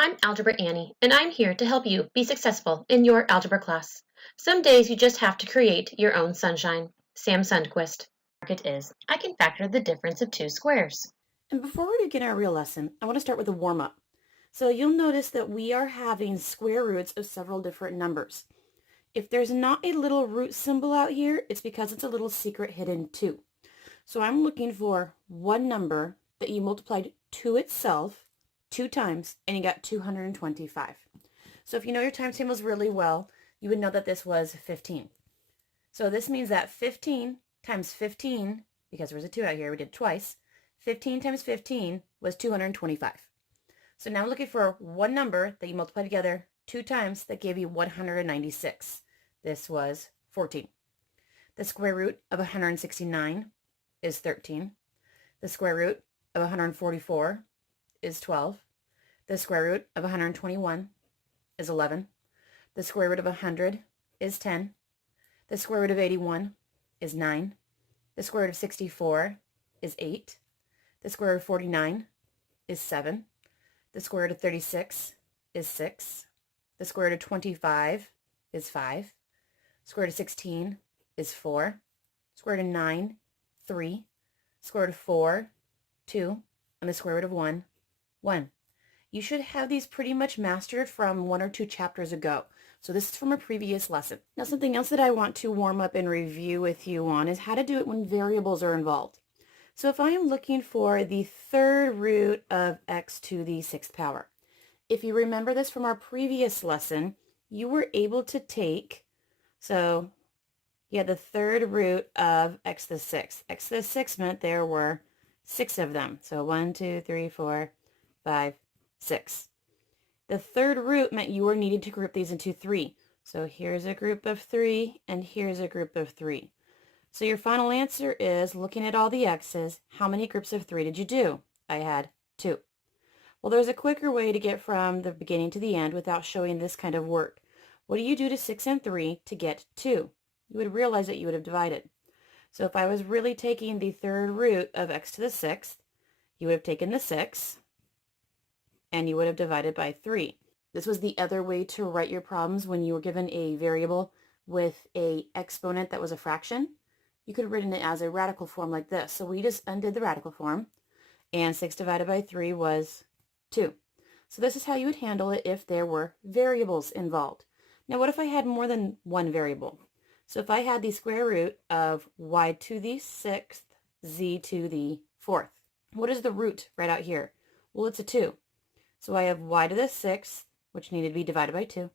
I'm Algebra Annie, and I'm here to help you be successful in your algebra class. Some days you just have to create your own sunshine. Sam Sundquist. Target is, I can factor the difference of two squares. And before we begin our real lesson, I want to start with a warm-up. So you'll notice that we are having square roots of several different numbers. If there's not a little root symbol out here, it's because it's a little secret hidden too. So I'm looking for one number that you multiplied to itself 2 times and you got 225. So if you know your times tables really well, you would know that this was 15. So this means that 15 times 15, because there was a 2 out here, we did twice, 15 times 15 was 225. So now I'm looking for one number that you multiply together 2 times that gave you 196. This was 14. The square root of 169 is 13. The square root of 144 is 12. The square root of 121 is 11. The square root of 100 is 10. The square root of 81 is 9. The square root of 64 is 8. The square root of 49 is 7. The square root of 36 is 6. The square root of 25 is 5. Square root of 16 is 4. Square root of 9, 3. Square root of 4, 2. And the square root of 1, 1. You should have these pretty much mastered from 1 or 2 chapters ago. So this is from a previous lesson. Now something else that I want to warm up and review with you on is how to do it when variables are involved. So if I am looking for the third root of x to the 6th power, if you remember this from our previous lesson, you were able to take, so you had the third root of x to the 6th. X to the 6th meant there were 6 of them. So 1, 2, 3, 4, 5, 6. The third root meant you were needed to group these into 3. So here's a group of 3 and here's a group of 3. So your final answer is, looking at all the x's, how many groups of 3 did you do? I had 2. Well, there's a quicker way to get from the beginning to the end without showing this kind of work. What do you do to 6 and 3 to get 2? You would realize that you would have divided. So if I was really taking the third root of x to the 6th, you would have taken the 6 and you would have divided by 3. This was the other way to write your problems when you were given a variable with a exponent that was a fraction. You could have written it as a radical form like this. So we just undid the radical form, and 6 divided by 3 was 2. So this is how you would handle it if there were variables involved. Now what if I had more than one variable? So if I had the square root of y to the 6th, z to the 4th. What is the root right out here? Well, it's a 2. So I have y to the 6th, which needed to be divided by 2,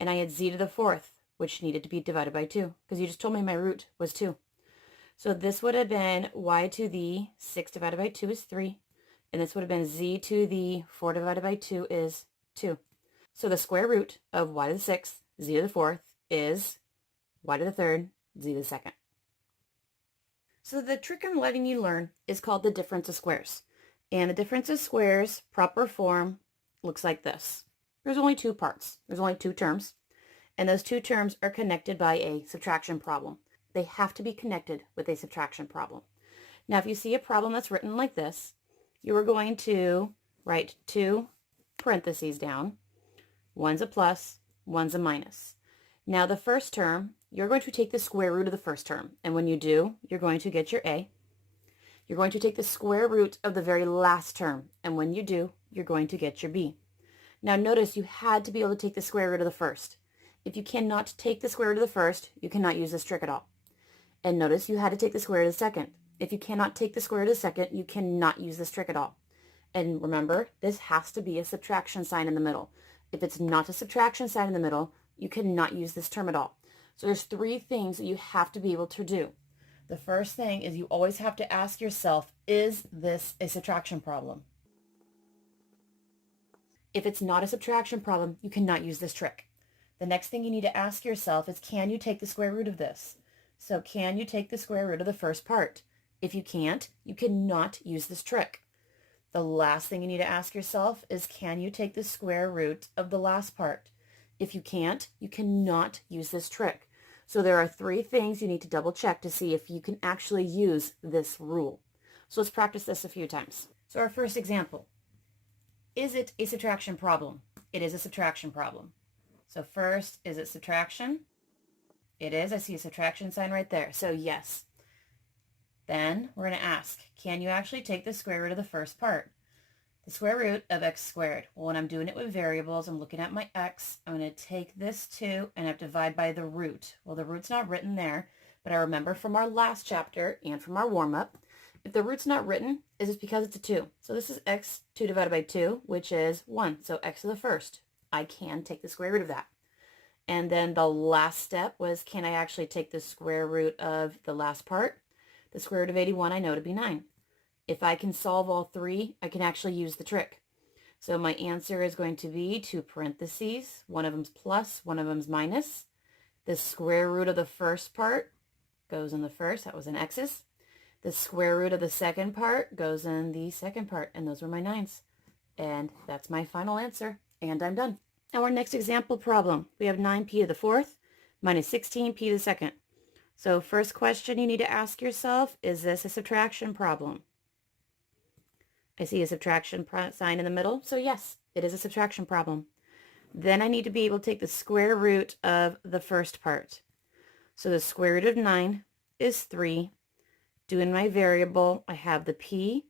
and I had z to the 4th, which needed to be divided by 2, because you just told me my root was 2. So this would have been y to the 6 divided by 2 is 3, and this would have been z to the 4 divided by 2 is 2. So the square root of y to the 6th, z to the 4th is y to the 3rd, z to the 2nd. So the trick I'm letting you learn is called the difference of squares. And the difference of squares, proper form, looks like this. There's only 2 parts. There's only 2 terms. And those 2 terms are connected by a subtraction problem. They have to be connected with a subtraction problem. Now, if you see a problem that's written like this, you are going to write 2 parentheses down. One's a plus, one's a minus. Now, the first term, you're going to take the square root of the first term. And when you do, you're going to get your A. You're going to take the square root of the very last term. And when you do, you're going to get your B. Now, notice you had to be able to take the square root of the first. If you cannot take the square root of the first, you cannot use this trick at all. And notice you had to take the square root of the second. If you cannot take the square root of the second, you cannot use this trick at all. And remember, this has to be a subtraction sign in the middle. If it's not a subtraction sign in the middle, you cannot use this term at all. So there's 3 things that you have to be able to do. The first thing is you always have to ask yourself, is this a subtraction problem? If it's not a subtraction problem, you cannot use this trick. The next thing you need to ask yourself is, can you take the square root of this? So can you take the square root of the first part? If you can't, you cannot use this trick. The last thing you need to ask yourself is, can you take the square root of the last part? If you can't, you cannot use this trick. So there are 3 things you need to double check to see if you can actually use this rule. So let's practice this a few times. So our first example. Is it a subtraction problem? It is a subtraction problem. So first, is it subtraction? It is. I see a subtraction sign right there. So yes. Then we're going to ask, can you actually take the square root of the first part? The square root of x squared. Well, when I'm doing it with variables, I'm looking at my x. I'm going to take this 2 and I have to divide by the root. Well, the root's not written there, but I remember from our last chapter and from our warm-up, if the root's not written, it's because it's a 2. So this is x2 divided by 2, which is 1. So x to the first. I can take the square root of that. And then the last step was, can I actually take the square root of the last part? The square root of 81 I know to be 9. If I can solve all three, I can actually use the trick. So my answer is going to be 2 parentheses. One of them's plus, one of them's minus. The square root of the first part goes in the first. That was an x's. The square root of the second part goes in the second part. And those were my 9's. And that's my final answer. And I'm done. Now our next example problem. We have 9p to the fourth minus 16p to the second. So first question you need to ask yourself, is this a subtraction problem? I see a subtraction sign in the middle, so yes, it is a subtraction problem. Then I need to be able to take the square root of the first part. So the square root of 9 is 3. Doing my variable, I have the p,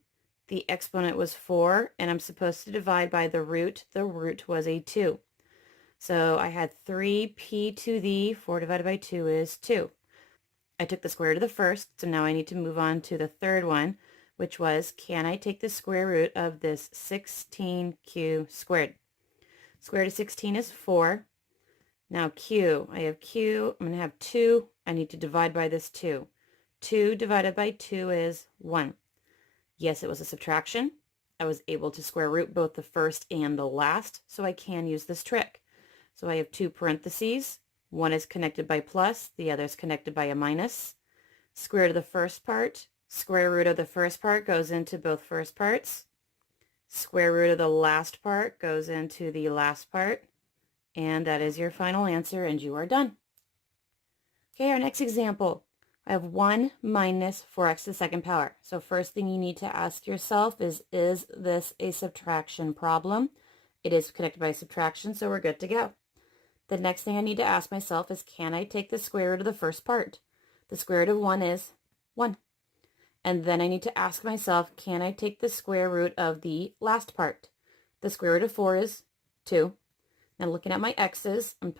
the exponent was 4, and I'm supposed to divide by the root. The root was a 2. So I had 3p to the 4 divided by 2 is 2. I took the square root of the first, so now I need to move on to the third one, which was, can I take the square root of this 16q squared? Square root of 16 is 4. Now q, I have q, I'm going to have 2. I need to divide by this 2. 2 divided by 2 is 1. Yes, it was a subtraction. I was able to square root both the first and the last, so I can use this trick. So I have 2 parentheses. One is connected by plus, the other is connected by a minus. Square root of the first part. Square root of the first part goes into both first parts. Square root of the last part goes into the last part. And that is your final answer, and you are done. Okay, our next example. I have 1 minus 4x to the second power. So first thing you need to ask yourself is this a subtraction problem? It is connected by subtraction, so we're good to go. The next thing I need to ask myself is, can I take the square root of the first part? The square root of 1 is 1. And then I need to ask myself, can I take the square root of the last part? The square root of 4 is 2. Now looking at my x's, I'm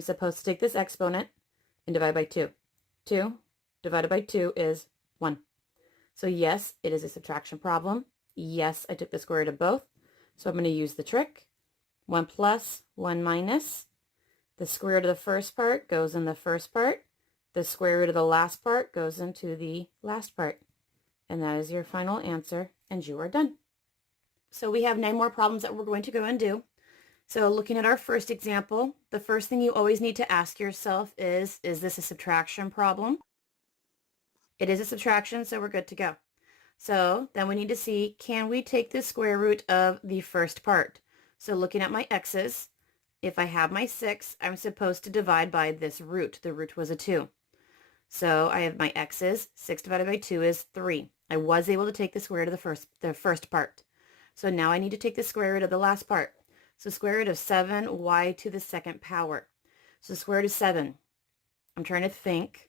supposed to take this exponent and divide by 2. 2 divided by 2 is 1. So yes, it is a subtraction problem. Yes, I took the square root of both. So I'm going to use the trick. 1 plus, 1 minus. The square root of the first part goes in the first part. The square root of the last part goes into the last part. And that is your final answer, and you are done. So we have 9 more problems that we're going to go and do. So looking at our first example, the first thing you always need to ask yourself is this a subtraction problem? It is a subtraction, so we're good to go. So then we need to see, can we take the square root of the first part? So looking at my x's, if I have my 6, I'm supposed to divide by this root. The root was a 2. So I have my x's. 6 divided by 2 is 3. I was able to take the square root of the first part. So now I need to take the square root of the last part. So square root of 7y to the second power. So the square root of 7. I'm trying to think.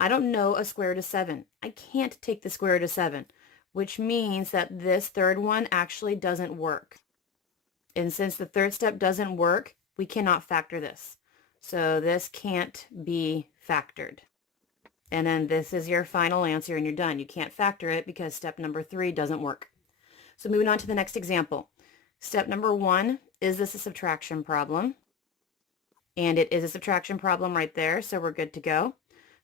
I don't know a square root of 7. I can't take the square root of 7, which means that this third one actually doesn't work. And since the third step doesn't work, we cannot factor this. So this can't be factored. And then this is your final answer and you're done. You can't factor it because step number 3 doesn't work. So moving on to the next example. Step number 1, is this a subtraction problem? And it is a subtraction problem right there, so we're good to go.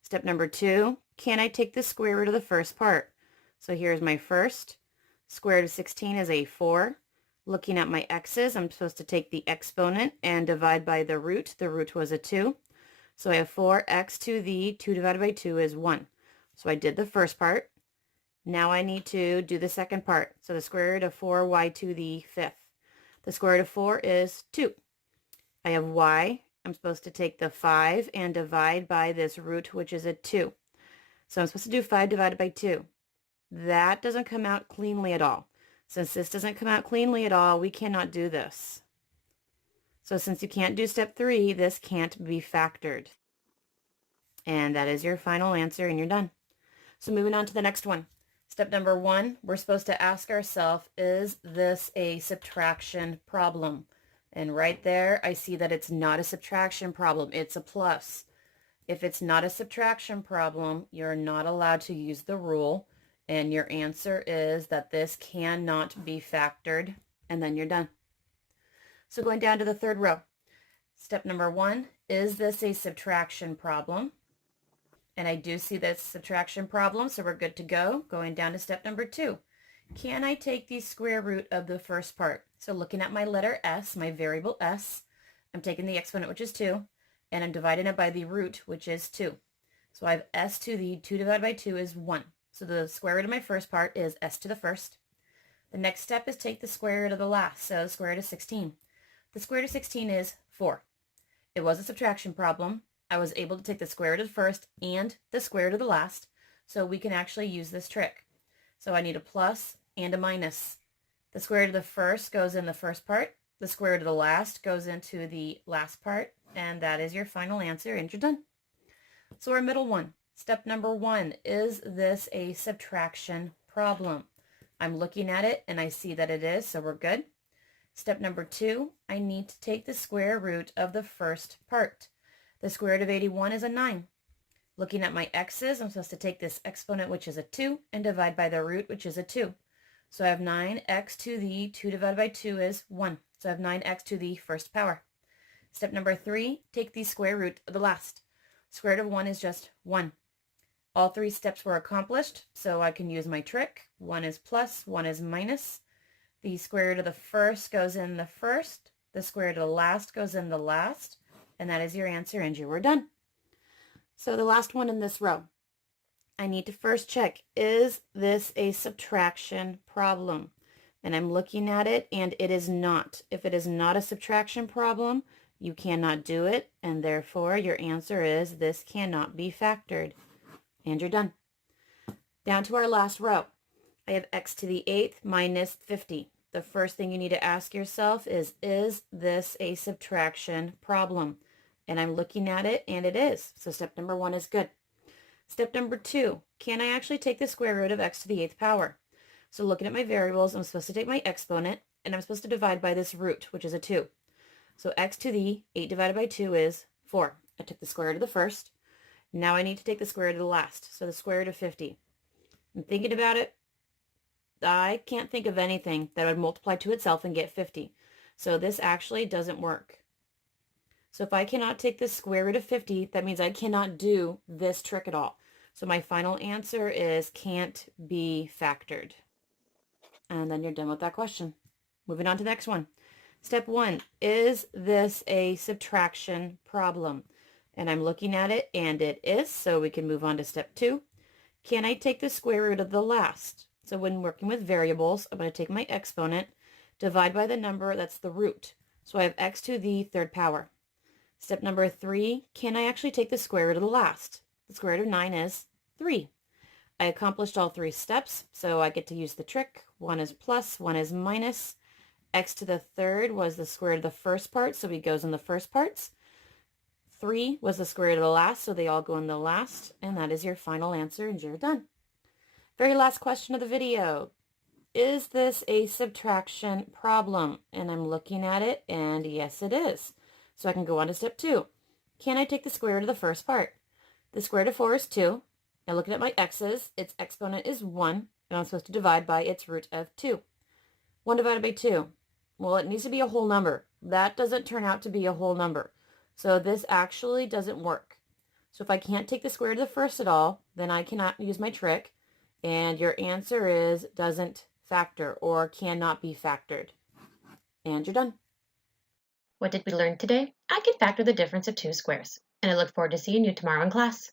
Step number 2, can I take the square root of the first part? So here's my first. Square root of 16 is a 4. Looking at my x's, I'm supposed to take the exponent and divide by the root. The root was a 2. So I have 4x to the 2 divided by 2 is 1. So I did the first part. Now I need to do the second part. So the square root of 4y to the 5th. The square root of 4 is 2. I have y. I'm supposed to take the 5 and divide by this root, which is a 2. So I'm supposed to do 5 divided by 2. That doesn't come out cleanly at all. Since this doesn't come out cleanly at all, we cannot do this. So since you can't do step 3, this can't be factored. And that is your final answer, and you're done. So moving on to the next one. Step number 1, we're supposed to ask ourselves, is this a subtraction problem? And right there, I see that it's not a subtraction problem. It's a plus. If it's not a subtraction problem, you're not allowed to use the rule. And your answer is that this cannot be factored. And then you're done. So going down to the third row. Step number 1, is this a subtraction problem? And I do see that subtraction problem, so we're good to go. Going down to step number 2. Can I take the square root of the first part? So looking at my letter S, my variable S, I'm taking the exponent, which is 2, and I'm dividing it by the root, which is 2. So I have S to the 2 divided by 2 is 1. So the square root of my first part is S to the first. The next step is take the square root of the last, so the square root of 16. The square root of 16 is 4. It was a subtraction problem. I was able to take the square root of the first and the square root of the last, so we can actually use this trick. So I need a plus and a minus. The square root of the first goes in the first part. The square root of the last goes into the last part, and that is your final answer, and you're done. So our middle one, step number 1, is this a subtraction problem? I'm looking at it, and I see that it is, so we're good. Step number 2, I need to take the square root of the first part. The square root of 81 is a 9. Looking at my x's, I'm supposed to take this exponent, which is a 2, and divide by the root, which is a 2. So I have 9x to the 2 divided by 2 is 1. So I have 9x to the first power. Step number 3, take the square root of the last. Square root of 1 is just 1. All 3 steps were accomplished, so I can use my trick. 1 is plus, 1 is minus. The square root of the first goes in the first. The square root of the last goes in the last. And that is your answer, and you were done. So the last one in this row. I need to first check, is this a subtraction problem? And I'm looking at it, and it is not. If it is not a subtraction problem, you cannot do it, and therefore your answer is this cannot be factored. And you're done. Down to our last row. I have x to the 8th minus 50. The first thing you need to ask yourself is this a subtraction problem? And I'm looking at it, and it is. So step number 1 is good. Step number 2, can I actually take the square root of x to the 8th power? So looking at my variables, I'm supposed to take my exponent, and I'm supposed to divide by this root, which is a 2. So x to the 8 divided by 2 is 4. I took the square root of the first. Now I need to take the square root of the last, so the square root of 50. I'm thinking about it. I can't think of anything that would multiply to itself and get 50. So this actually doesn't work. So if I cannot take the square root of 50, that means I cannot do this trick at all. So my final answer is can't be factored. And then you're done with that question. Moving on to the next one. Step 1, is this a subtraction problem? And I'm looking at it, and it is, so we can move on to step 2. Can I take the square root of the last? So when working with variables, I'm going to take my exponent, divide by the number that's the root. So I have x to the 3rd power. Step number 3, can I actually take the square root of the last? The square root of 9 is 3. I accomplished all 3 steps, so I get to use the trick. 1 is plus, 1 is minus. X to the 3rd was the square root of the first part, so he goes in the first parts. 3 was the square root of the last, so they all go in the last, and that is your final answer, and you're done. Very last question of the video. Is this a subtraction problem? And I'm looking at it, and yes, it is. So I can go on to step 2. Can I take the square root of the first part? The square root of 4 is 2. Now looking at my x's, its exponent is 1, and I'm supposed to divide by its root of 2. 1 divided by 2. Well, it needs to be a whole number. That doesn't turn out to be a whole number. So this actually doesn't work. So if I can't take the square root of the first at all, then I cannot use my trick. And your answer is doesn't factor or cannot be factored. And you're done. What did we learn today? I can factor the difference of 2 squares. And I look forward to seeing you tomorrow in class.